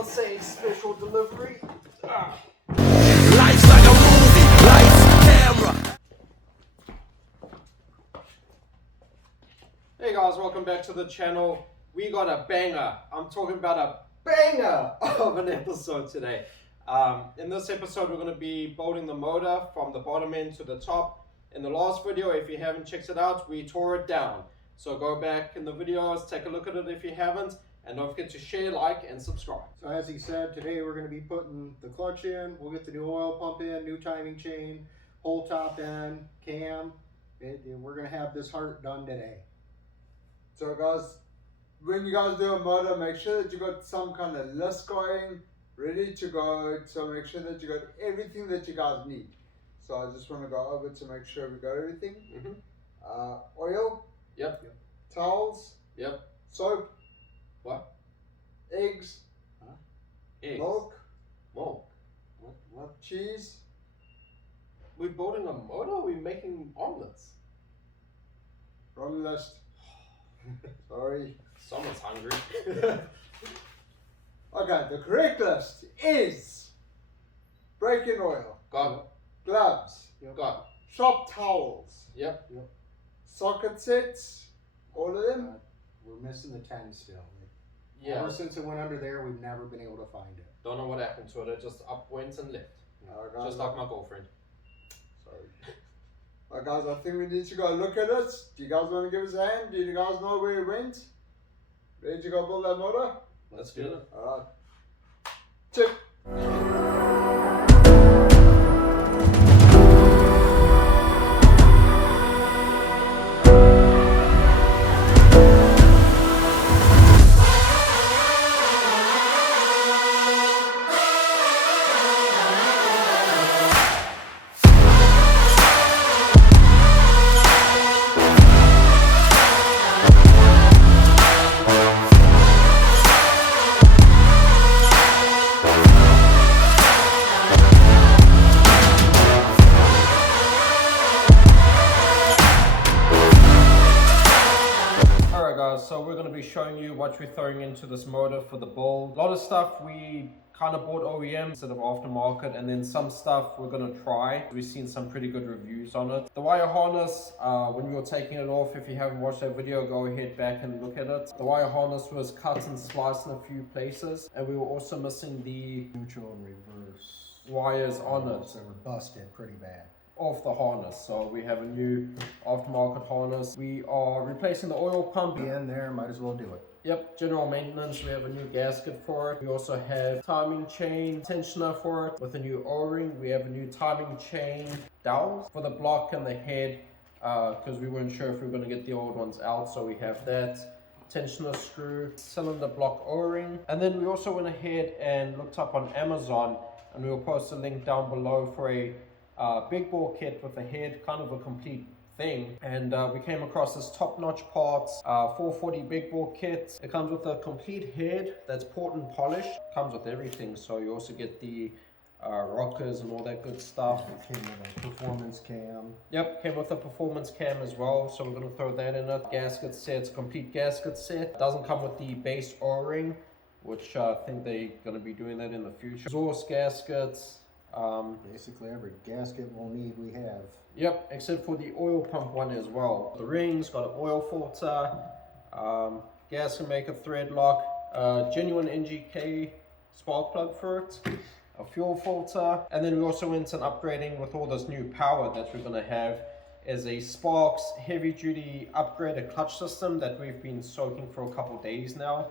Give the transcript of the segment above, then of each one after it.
Someone say special delivery. Life's like a movie, lights, camera. Hey guys, welcome back to the channel. We got a banger. I'm talking about a banger of an episode today. In this episode, we're going to be bolting the motor from the bottom end to the top. In the last video, if you haven't checked it out, we tore it down. So go back in the videos, take a look at it if you haven't, and don't forget to share, like, and subscribe. So as he said, today we're going to be putting the clutch in. We'll get the new oil pump in, new timing chain, whole top end, cam. We're going to have this heart done today. So guys, when you guys do a motor, make sure that you got some kind of list going, ready to go. So make sure that you got everything that you guys need. So I just want to go over to make sure we got everything. Oil. Yep. Towels. Yep. Soap. What? Eggs. Huh? Eggs. Milk. Milk. What? Cheese. We're building a motor or we're making omelets? Wrong list. Sorry. Someone's hungry. Okay, the correct list is break-in oil, Got gloves, it. Got shop towels, it. Yep. socket sets, all of them. We're missing the 10 still. Yeah. Ever since it went under there, we've never been able to find it. Don't know what happened to it. It just up went and left. Guys, Just like my girlfriend. Sorry. Alright guys, I think we need to go look at it. Do you guys want to give us a hand? Do you guys know where it went? Ready to go build that motor? Let's do it. Alright. Check. So we're going to be showing you what we're throwing into this motor for the build. A lot of stuff we kind of bought OEM instead of aftermarket, and then some stuff we're going to try. We've seen some pretty good reviews on it. The wire harness, when we were taking it off, if you haven't watched that video, go ahead back and look at it. The wire harness was cut and spliced in a few places, and we were also missing the Neutral and reverse wires on it. They were busted pretty bad. Off the harness, so we have a new aftermarket harness. We are replacing the oil pump. Be in there, might as well do it. Yep, general maintenance. We have a new gasket for it. We also have timing chain tensioner for it with a new O-ring. We have a new timing chain dowels for the block and the head, because we weren't sure if we were going to get the old ones out, so we have that. Tensioner screw, cylinder block O-ring, and then we also went ahead and looked up on Amazon, and we will post a link down below for a big bore kit with a head, kind of a complete thing. And we came across this top-notch parts 440 big bore kit. It comes with a complete head that's port and polished. Comes with everything, so you also get the rockers and all that good stuff. It came with a performance cam. Yep, came with a performance cam as well, so we're going to throw that in it. Gasket set, complete gasket set. Doesn't come with the base O-ring, which I think they're going to be doing that in the future. Exhaust gaskets. Basically every gasket we'll need we have. Yep, except for the oil pump one as well. The rings, got an oil filter, gasket maker thread lock, genuine NGK spark plug for it, a fuel filter, and then we also went and upgrading with all this new power that we're going to have is a Sparks heavy duty upgraded clutch system that we've been soaking for a couple days now.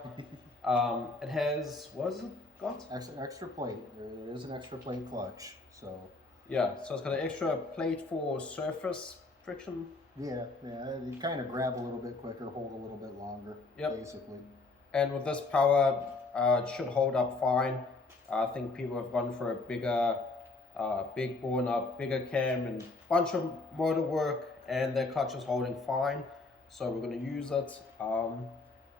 It has, what is it got? Extra plate. There is an extra plate clutch. So yeah, so it's got an extra plate for surface friction. yeah, you kind of grab a little bit quicker, hold a little bit longer. Yep. Basically. And with this power, it should hold up fine. I think people have gone for a bigger, big bore and a bigger cam and bunch of motor work, and their clutch is holding fine. So we're going to use it.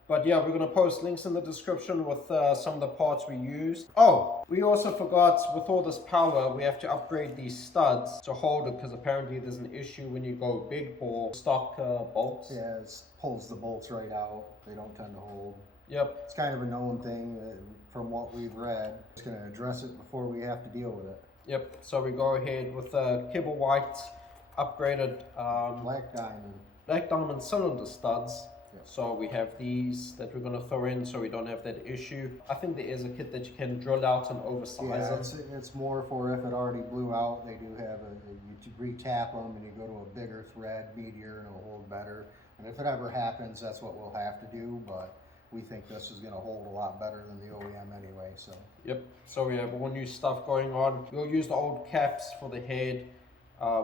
But yeah, we're going to post links in the description with some of the parts we used. Oh, we also forgot, with all this power, we have to upgrade these studs to hold it, because apparently there's an issue when you go big bore stock bolts. Yeah, it pulls the bolts right out. They don't tend to hold. Yep. It's kind of a known thing from what we've read. It's going to address it before we have to deal with it. Yep, so we go ahead with Kibble White upgraded black diamond cylinder studs. Yep. So we have these that we're going to throw in so we don't have that issue. I think there is a kit that you can drill out and oversize it. It's more for if it already blew out. They do have you re-tap them and you go to a bigger thread, meatier, and it'll hold better. And if it ever happens, that's what we'll have to do. But we think this is going to hold a lot better than the OEM anyway. So. Yep, so we have all new stuff going on. We'll use the old caps for the head.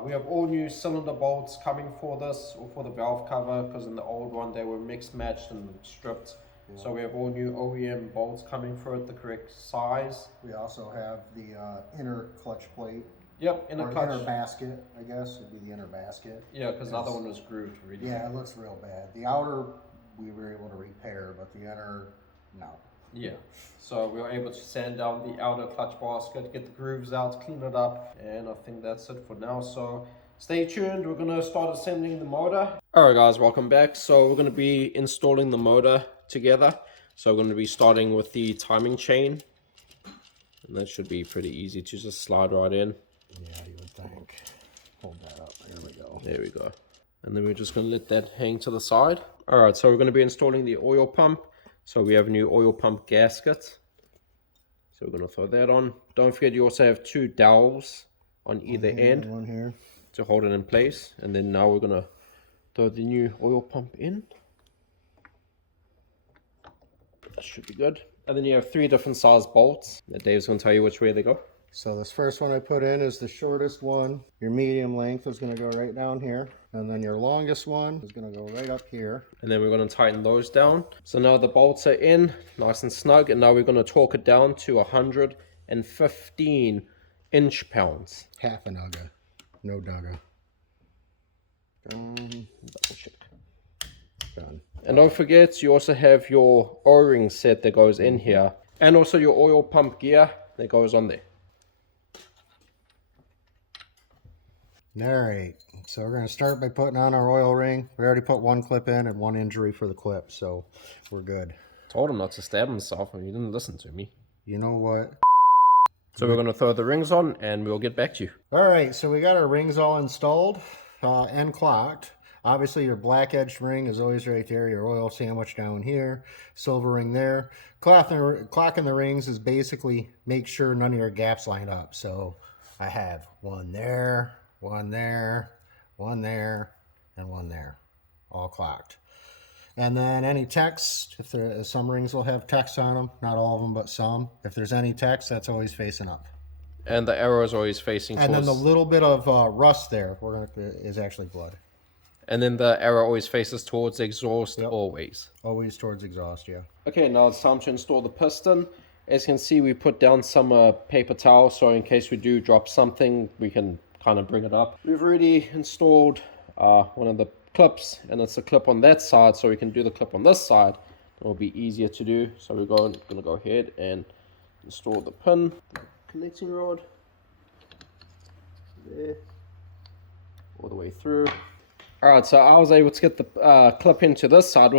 We have all new cylinder bolts coming for this, or for the valve cover, because in the old one they were mixed, matched and stripped. Yeah. So we have all new OEM bolts coming for it, the correct size. We also have the inner clutch plate. Yep, inner basket, I guess would be the inner basket. Yeah, because the other one was grooved really. Yeah, it looks real bad. The outer we were able to repair, but the inner, no. Yeah, so we were able to sand down the outer clutch basket, get the grooves out, clean it up, and I think that's it for now. So stay tuned, we're going to start assembling the motor. Alright guys, welcome back. So we're going to be installing the motor together. So we're going to be starting with the timing chain, and that should be pretty easy to just slide right in. Yeah, you would think. Hold that up, there we go. There we go. And then we're just going to let that hang to the side. Alright, so we're going to be installing the oil pump. So we have a new oil pump gasket. So we're going to throw that on. Don't forget you also have two dowels on either end. One here. To hold it in place. And then now we're going to throw the new oil pump in. That should be good. And then you have 3 different size bolts. Now Dave's going to tell you which way they go. So this first one I put in is the shortest one. Your medium length is going to go right down here. And then your longest one is going to go right up here. And then we're going to tighten those down. So now the bolts are in, nice and snug. And now we're going to torque it down to 115 inch-pounds. Half a nugga. No dugga. Double check. Done. And don't forget, you also have your O-ring set that goes in here. And also your oil pump gear that goes on there. Alright, so we're going to start by putting on our oil ring. We already put one clip in and one injury for the clip, so we're good. Told him not to stab himself and he didn't listen to me. You know what? So we're going to throw the rings on and we'll get back to you. Alright, so we got our rings all installed and clocked. Obviously your black edged ring is always right there, your oil sandwich down here, silver ring there. Clocking the rings is basically make sure none of your gaps line up. So I have one there, one there, one there, and one there, all clocked. And then any text, if there some rings will have text on them, not all of them, but some. If there's any text, that's always facing up. And the arrow is always facing and towards... then the little bit of rust there is actually blood. And then the arrow always faces towards the exhaust. Yep. Always. Always towards exhaust, yeah. Okay, now it's time to install the piston. As you can see, we put down some paper towel, so in case we do drop something, we can kind of bring it up. We've already installed one of the clips, and it's a clip on that side, so we can do the clip on this side. It will be easier to do. So we're going to go ahead and install the pin, the connecting rod, there, all the way through. Alright, so I was able to get the clip into this side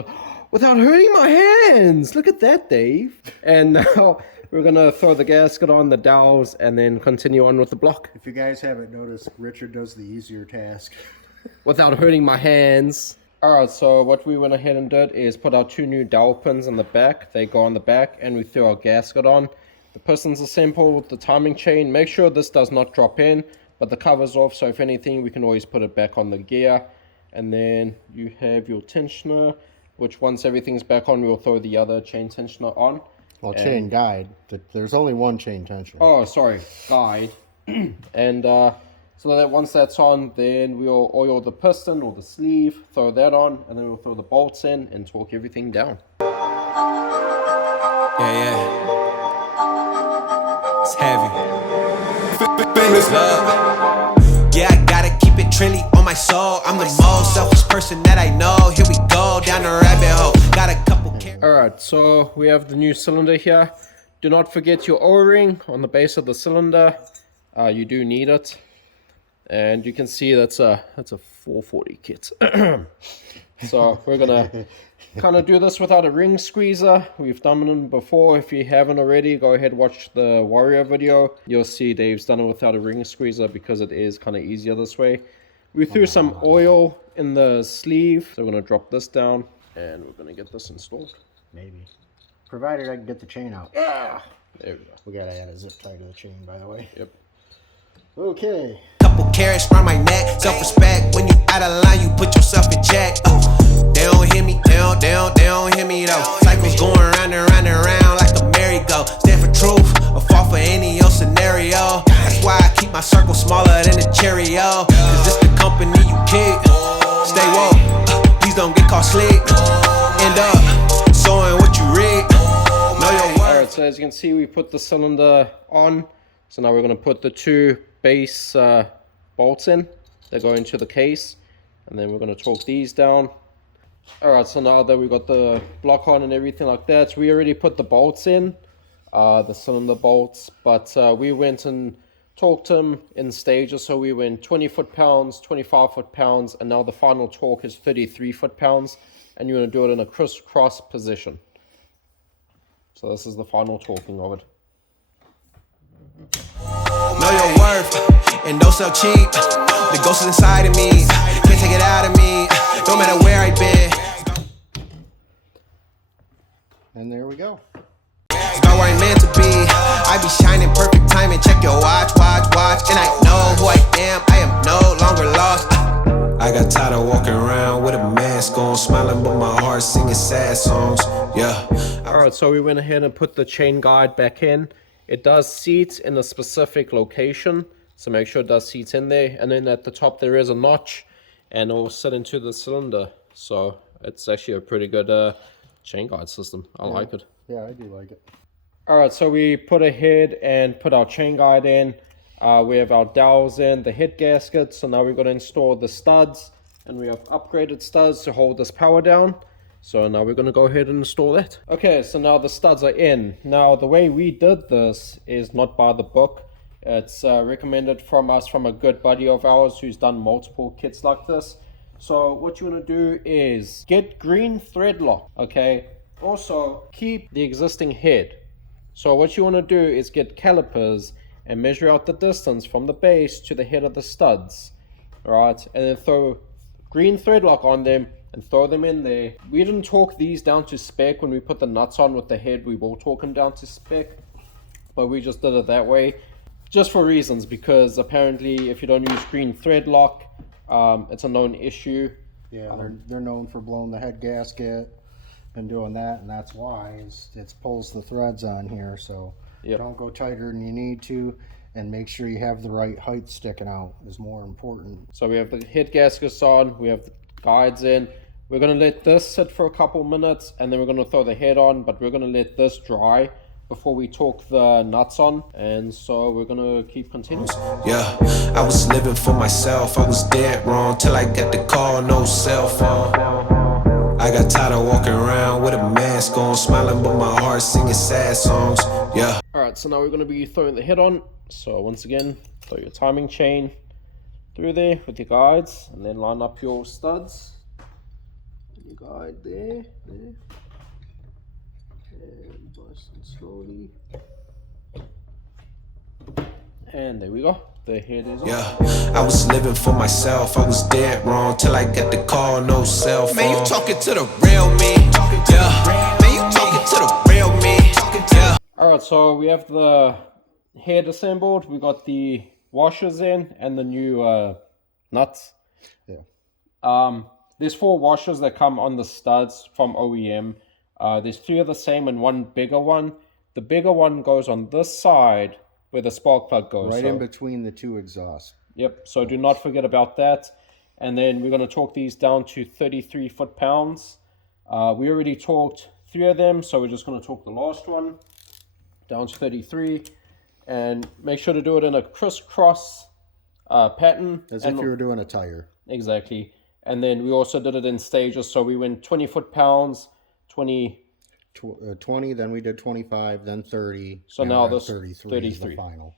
without hurting my hands. Look at that, Dave. And now we're going to throw the gasket on, the dowels, and then continue on with the block. If you guys haven't noticed, Richard does the easier task. Without hurting my hands. Alright, so what we went ahead and did is put our 2 new dowel pins in the back. They go on the back, and we threw our gasket on. The pistons assembled, the timing chain. Make sure this does not drop in, but the cover's off, so if anything, we can always put it back on the gear. And then you have your tensioner, which once everything's back on, we'll throw the other chain tensioner on. Well, chain guide. There's only one chain tensioner. Oh, sorry, guide. And so that once that's on, then we'll oil the piston or the sleeve, throw that on, and then we'll throw the bolts in and torque everything down. Yeah. It's heavy. Famous love. Yeah, I gotta keep it trendy on my soul. I'm the most selfish person that I know. Here we go, down the rabbit hole. Got a couple... Alright, so we have the new cylinder here. Do not forget your O-ring on the base of the cylinder. You do need it. And you can see that's a 440 kit. So we're gonna kind of do this without a ring squeezer. We've done them before. If you haven't already, go ahead, watch the Warrior video. You'll see Dave's done it without a ring squeezer because it is kind of easier this way. We threw some oil in the sleeve, so we're gonna drop this down and we're gonna get this installed. Maybe. Provided I can get the chain out. Ah, there we go. We gotta add a zip tie to the chain, by the way. Yep. Okay. Couple carrots round my neck. Self-respect. When you out of line, you put yourself in check. They don't hear me. They don't hear me though. Cycles going round and round and round like a merry-go. Stand for truth or fall for any old scenario. That's why I keep my circle smaller than a Cheerio. Cause this the company you keep. Stay woke. Please don't get caught sleep. End up sowing what you reap. Know your worth. Alright, so as you can see, we put the cylinder on. So now we're going to put the two base bolts in. They go into the case. And then we're going to torque these down. Alright, so now that we got the block on and everything like that, we already put the bolts in. The cylinder bolts. But we went and torqued them in stages. So we went 20 foot-pounds, 25 foot-pounds. And now the final torque is 33 foot-pounds. And you're going to do it in a crisscross position. So this is the final torquing of it. Know your worth and don't sell cheap. The ghost is inside of me. Can't take it out of me. No matter where I've been. And there we go. Start where I'm meant to be. I be shining perfect timing. Check your watch. And I know who I am. I am no longer lost. I got tired of walking around with a mask on, smiling but my heart singing sad songs. Yeah. Alright, so we went ahead and put the chain guide back in. It does seat in a specific location, so make sure it does seat in there. And then at the top there is a notch, and it will sit into the cylinder. So it's actually a pretty good chain guide system. I like it. Yeah, I do like it. Alright, so we put ahead and put our chain guide in. We have our dowels in, the head gasket. So now we're going to install the studs, and we have upgraded studs to hold this power down. So now we're going to go ahead and install that. Okay, so now the studs are in. Now the way we did this is not by the book. It's recommended from us from a good buddy of ours who's done multiple kits like this. So what you want to do is get green thread lock, okay? Also keep the existing head. So what you want to do is get calipers and measure out the distance from the base to the head of the studs. Alright, and then throw green thread lock on them and throw them in there. We didn't torque these down to spec. When we put the nuts on with the head, we will torque them down to spec, but we just did it that way just for reasons, because apparently if you don't use green thread lock, it's a known issue. Yeah, they're known for blowing the head gasket and doing that, and that's why it pulls the threads on here. So don't go tighter than you need to, and make sure you have the right height sticking out is more important. So we have the head gaskets on, we have the guides in. We're going to let this sit for a couple minutes, and then we're going to throw the head on, but we're going to let this dry before we torque the nuts on. And so we're going to keep continuing. Yeah, I was living for myself. I was dead wrong till I got the call, no cell phone. I got tired of walking around with a mask on, smiling but my heart singing sad songs. Yeah. Alright, so now we're going to be throwing the head on. So once again, throw your timing chain through there with your guides, and then line up your studs. Your guide there. And nice and slowly. And there we go. The head is on. Yeah, I was living for myself. I was dead wrong till I got the call, no cell phone. Man, you talking to the real me. Yeah. Man, you talking to the real me. Yeah. Alright, so we have the head assembled. We got the washers in and the new nuts. Yeah. There's 4 washers that come on the studs from OEM. There's 3 of the same and 1 bigger one. The bigger one goes on this side where the spark plug goes. Right in between the 2 exhausts. Yep, so do not forget about that. And then we're going to torque these down to 33 foot-pounds. We already torqued 3 of them, so we're just going to torque the last one down to 33. And make sure to do it in a crisscross pattern. As if you were doing a tire. Exactly. And then we also did it in stages. So we went 20 foot-pounds, 20 20, then we did 25, then 30. So now we're at this 33 is the final.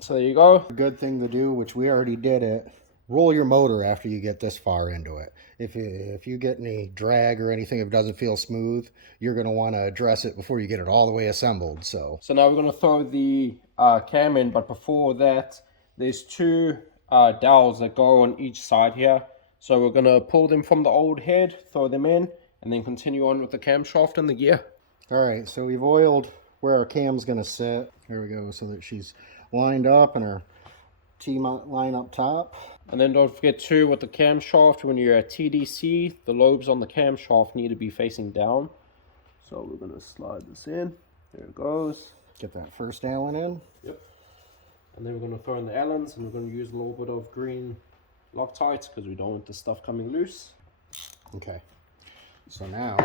So there you go. A good thing to do, which we already did it, roll your motor after you get this far into it. If you get any drag or anything, if it doesn't feel smooth, you're going to want to address it before you get it all the way assembled. So now we're going to throw the cam in, but before that, there's two dowels that go on each side here. So we're going to pull them from the old head, throw them in, and then continue on with the camshaft and the gear. All right, so we've oiled where our cam's going to sit. There we go, so that she's lined up and her T-mount line up top. And then don't forget too, with the camshaft, when you're at TDC, the lobes on the camshaft need to be facing down. So we're going to slide this in. There it goes. Get that first Allen in. Yep. And then we're going to throw in the Allens, and we're going to use a little bit of green Loctite because we don't want the stuff coming loose. Okay. So now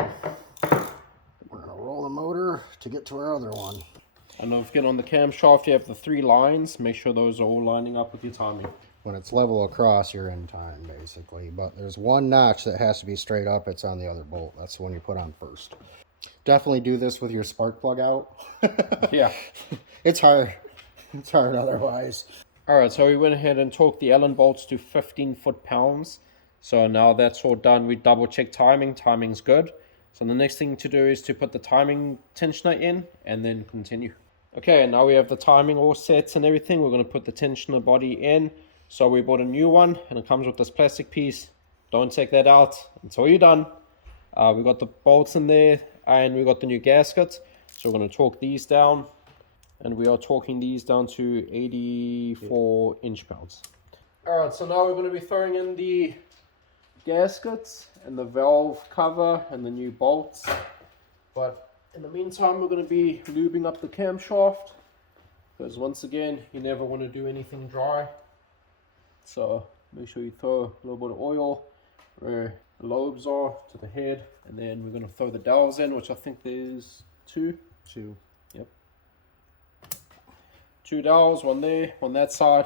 we're going to roll the motor to get to our other one. And don't forget, on the camshaft you have the 3 lines. Make sure those are all lining up with your timing. When it's level across, you're in time, basically. But there's one notch that has to be straight up. It's on the other bolt. That's the one you put on first. Definitely do this with your spark plug out. Yeah. It's hard. It's hard otherwise. Alright, so we went ahead and torqued the Allen bolts to 15 foot-pounds. So now that's all done. We double check timing. Timing's good. So the next thing to do is to put the timing tensioner in and then continue. Okay, and now we have the timing all set and everything. We're going to put the tensioner body in. So we bought a new one, and it comes with this plastic piece. Don't take that out until you're done. We got the bolts in there, and we got the new gasket. So we're going to torque these down, and we are torquing these down to 84 inch-pounds. All right, so now we're going to be throwing in the gaskets and the valve cover and the new bolts. But in the meantime, we're going to be lubing up the camshaft, because once again, you never want to do anything dry. So make sure you throw a little bit of oil where the lobes are to the head, and then we're going to throw the dowels in, which I think there's two. Yep. 2 dowels, one there, on that side.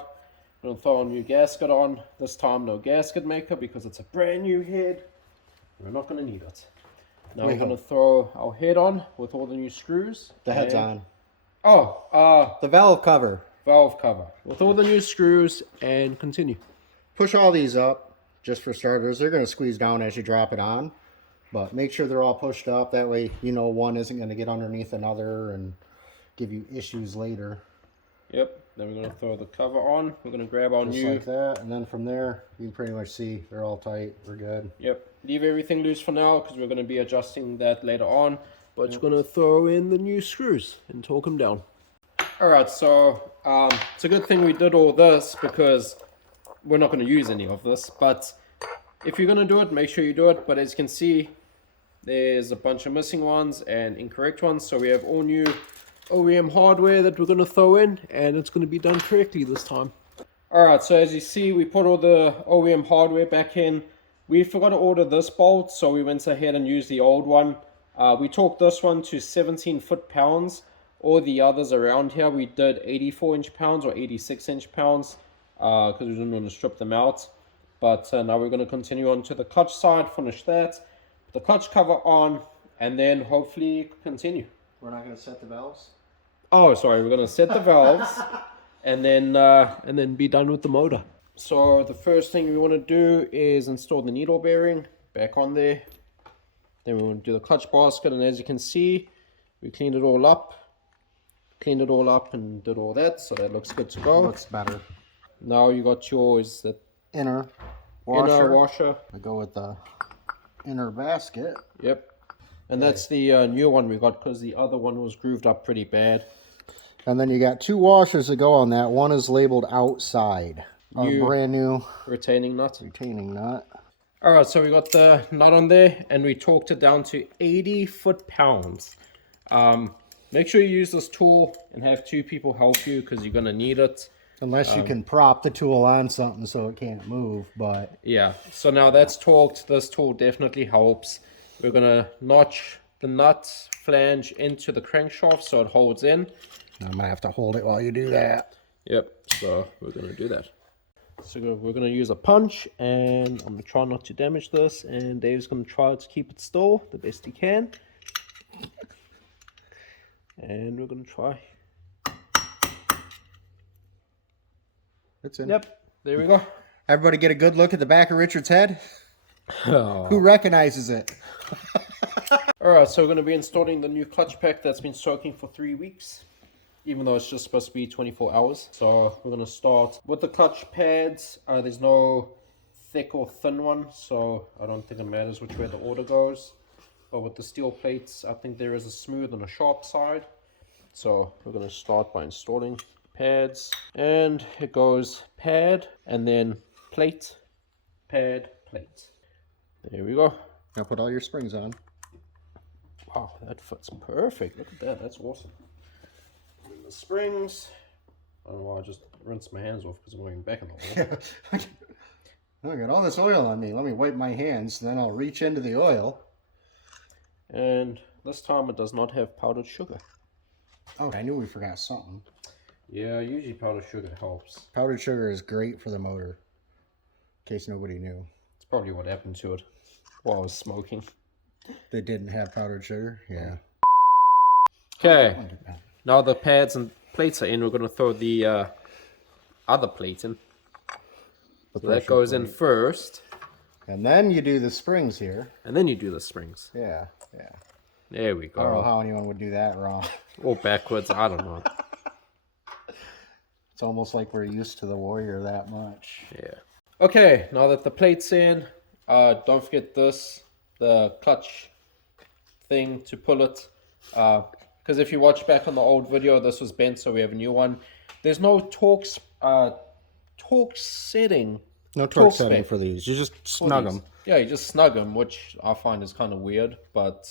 We're going to throw a new gasket on. This time no gasket maker because it's a brand new head. We're not going to need it. Now we're going to throw our head on with all the new screws. The head's on. Oh, the valve cover. Valve cover with all the new screws, and continue. Push all these up just for starters. They're going to squeeze down as you drop it on, but make sure they're all pushed up. That way you know one isn't going to get underneath another and give you issues later. Yep. Then we're going to throw the cover on. We're going to grab our just new like that, and then from there you can pretty much see they're all tight. We're good. Yep. Leave everything loose for now because we're going to be adjusting that later on, but you're going to throw in the new screws and torque them down. Alright, so it's a good thing we did all this because we're not going to use any of this, but if you're going to do it, make sure you do it. But as you can see, there's a bunch of missing ones and incorrect ones, so we have all new OEM hardware that we're going to throw in, and it's going to be done correctly this time. Alright, so as you see, we put all the OEM hardware back in. We forgot to order this bolt, so we went ahead and used the old one. We torqued this one to 17 foot-pounds. All the others around here, we did 84 inch-pounds or 86 inch-pounds because we didn't want to strip them out. But now we're going to continue on to the clutch side, finish that, put the clutch cover on, and then hopefully continue. We're not going to set the valves? Oh, sorry, we're going to set the valves and then be done with the motor. So the first thing we want to do is install the needle bearing back on there. Then we want to do the clutch basket, and as you can see, we cleaned it all up. Cleaned it all up and did all that, so that looks good to go. Looks better. Now you got yours, the inner washer. I go with the inner basket. Yep. And that's the new one we got because the other one was grooved up pretty bad. And then you got 2 washers that go on that. One is labeled outside. A brand new retaining nut. Alright, so we got the nut on there and we torqued it down to 80 foot-pounds. Make sure you use this tool and have 2 people help you because you're going to need it. Unless you can prop the tool on something so it can't move, but... Yeah, so now that's torqued. This tool definitely helps. We're going to notch the nut flange into the crankshaft so it holds in. I'm going to have to hold it while you do that. Yep, so we're going to do that. So we're going to use a punch, and I'm going to try not to damage this, and Dave's going to try to keep it still the best he can. And we're going to try. It's in. Yep, there we go. Everybody get a good look at the back of Richard's head. Oh. Who recognizes it? Alright, so we're going to be installing the new clutch pack that's been soaking for 3 weeks. Even though it's just supposed to be 24 hours. So we're going to start with the clutch pads. There's no thick or thin one, so I don't think it matters which way the order goes. But with the steel plates, I think there is a smooth and a sharp side. So we're going to start by installing pads. And it goes pad, and then plate, pad, plate. There we go. Now put all your springs on. Wow, that fits perfect. Look at that, that's awesome. And the springs. I don't know why I just rinsed my hands off because I'm going back in the water. I got all this oil on me. Let me wipe my hands, and then I'll reach into the oil. And this time it does not have powdered sugar. Oh, I knew we forgot something. Yeah, usually powdered sugar helps. Powdered sugar is great for the motor, in case nobody knew. It's probably what happened to it while I was smoking. They didn't have powdered sugar? Yeah. Okay, now the pads and plates are in. We're going to throw the other plate in. So that goes in first. And then you do the springs here. And then you do the springs. Yeah, yeah. There we go. I don't know how anyone would do that wrong. Or backwards, I don't know. It's almost like we're used to the Warrior that much. Yeah. Okay, now that the plate's in, don't forget this, the clutch thing to pull it. Because if you watch back on the old video, this was bent, so we have a new one. There's no torque setting. No torque setting spec for these. You just snug them. Yeah, you just snug them, which I find is kind of weird, but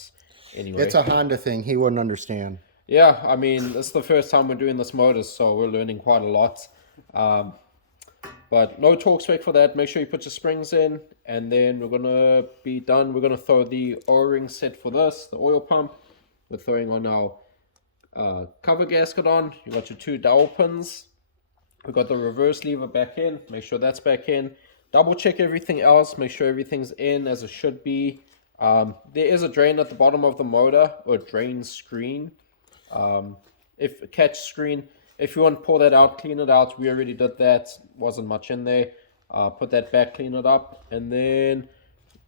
anyway. It's a Honda thing. He wouldn't understand. Yeah, I mean, this is the first time we're doing this motor, so we're learning quite a lot. But no torque spec for that. Make sure you put your springs in, and then we're going to be done. We're going to throw the O-ring set for this, the oil pump. We're throwing on our cover gasket on. You got your 2 dowel pins. We've got the reverse lever back in. Make sure that's back in. Double check everything else. Make sure everything's in as it should be. There is a drain at the bottom of the motor, or drain screen. If a catch screen. If you want to pull that out, clean it out. We already did that. Wasn't much in there. Put that back, clean it up. And then,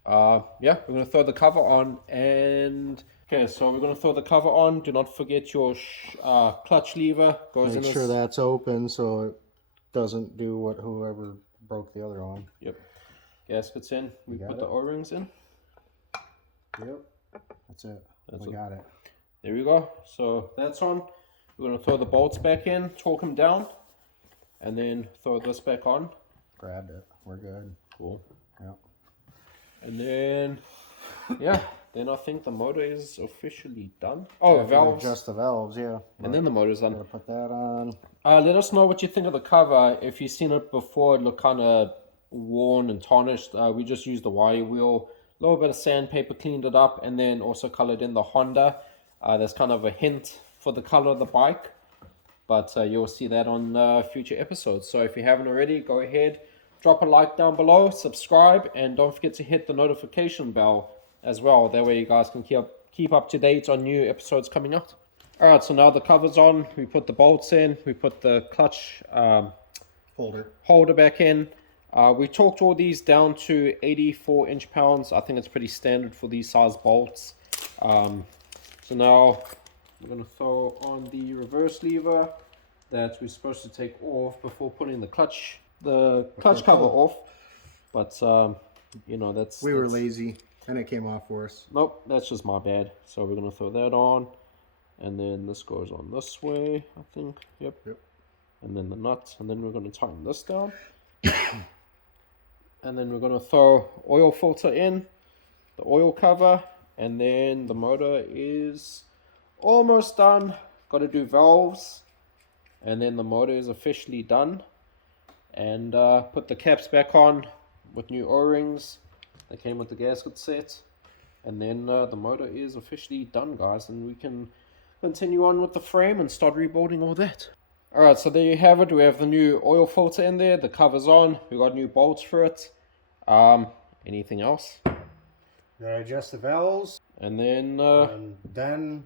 yeah, we're going to throw the cover on. And, okay, so we're going to throw the cover on. Do not forget your clutch lever. Goes Make in sure that's open so it doesn't do what whoever broke the other one. Yep. Gasket's in. We put the O-rings in. Yep. That's it. We got it. There we go. So that's on. We're going to throw the bolts back in, torque them down, and then throw this back on. Grabbed it. We're good. Cool. Yep. And then, yeah, then I think the motor is officially done. Oh, valves. Just the valves, yeah. And then the motor's done. Gotta put that on. Let us know what you think of the cover. If you've seen it before, it looked kind of worn and tarnished. We just used the wire wheel, a little bit of sandpaper, cleaned it up, and then also colored in the Honda. That's kind of a hint for the color of the bike, but you'll see that on future episodes. So if you haven't already, go ahead, drop a like down below, subscribe, and don't forget to hit the notification bell as well. That way you guys can keep up to date on new episodes coming out. Alright, so now the cover's on. We put the bolts in, we put the clutch holder back in. We torqued all these down to 84 inch-pounds. I think it's pretty standard for these size bolts. So now we're going to throw on the reverse lever that we're supposed to take off before putting the clutch cover off. But, you know, that's... We were lazy, and it came off for us. Nope, that's just my bad. So we're going to throw that on. And then this goes on this way, I think. Yep. And then the nut. And then we're going to tighten this down. And then we're going to throw oil filter in, the oil cover. And then the motor is almost done. Got to do valves, and then the motor is officially done. And put the caps back on with new O-rings. They came with the gasket set. And then the motor is officially done, guys, and we can continue on with the frame and start rebuilding all that. Alright, so there you have it. We have the new oil filter in there. The cover's on. We got new bolts for it. Anything else? Gotta adjust the valves. And then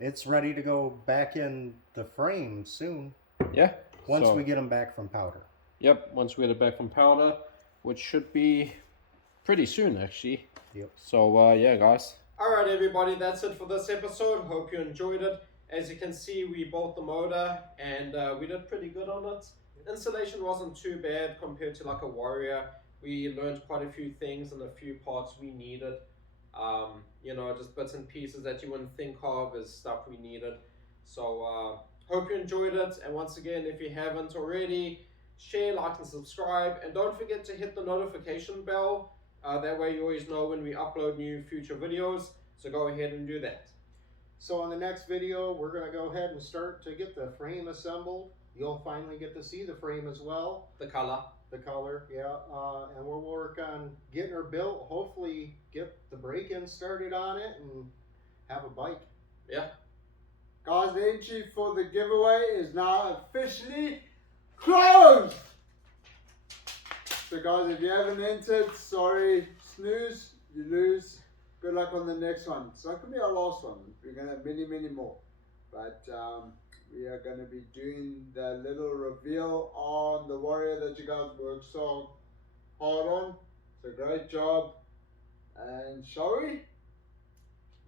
it's ready to go back in the frame soon. Yeah. Once we get them back from powder. Yep, once we get it back from powder, which should be pretty soon actually. Yep. So yeah, guys. Alright everybody, that's it for this episode. Hope you enjoyed it. As you can see, we built the motor and we did pretty good on it. Installation wasn't too bad compared to like a Warrior. We learned quite a few things and a few parts we needed. You know, just bits and pieces that you wouldn't think of as stuff we needed. So hope you enjoyed it. And once again, if you haven't already, share, like, and subscribe. And don't forget to hit the notification bell. That way you always know when we upload new future videos. So go ahead and do that. So on the next video, we're going to go ahead and start to get the frame assembled. You'll finally get to see the frame as well. The color. The color, yeah. And we'll work on getting her built. Hopefully get the break-in started on it and have a bike. Yeah. Guys, the entry for the giveaway is now officially closed. So guys, if you haven't entered, sorry, snooze, you lose. Good luck on the next one. So that could be our last one. We're going to have many, many more. But we are going to be doing the little reveal on the Warrior that you guys worked so hard on. So great job. And shall we?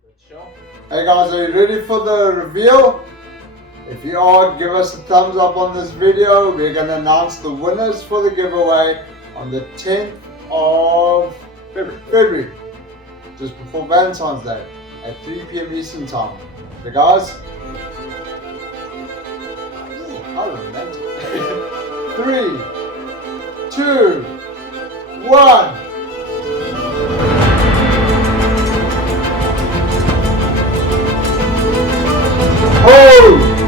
Let's show. Hey guys, are you ready for the reveal? If you are, give us a thumbs up on this video. We're going to announce the winners for the giveaway on the 10th of February. Just before Valentine's Day at 3 p.m. Eastern Time. So guys, how romantic. 3, 2, 1. Holy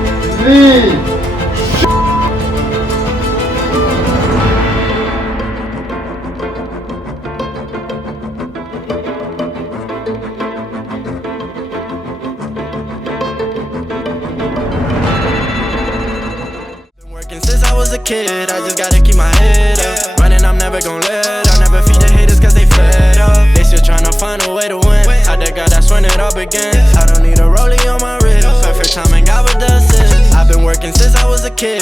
since I was a kid, I just gotta keep my head up. Running, I'm never gonna let up. Never feed the haters cause they fed up. They still tryna find a way to win. I the guy that's when it all begins. I don't need a rollie on my wrist. Perfect timing, God with the assist. I've been working since I was a kid.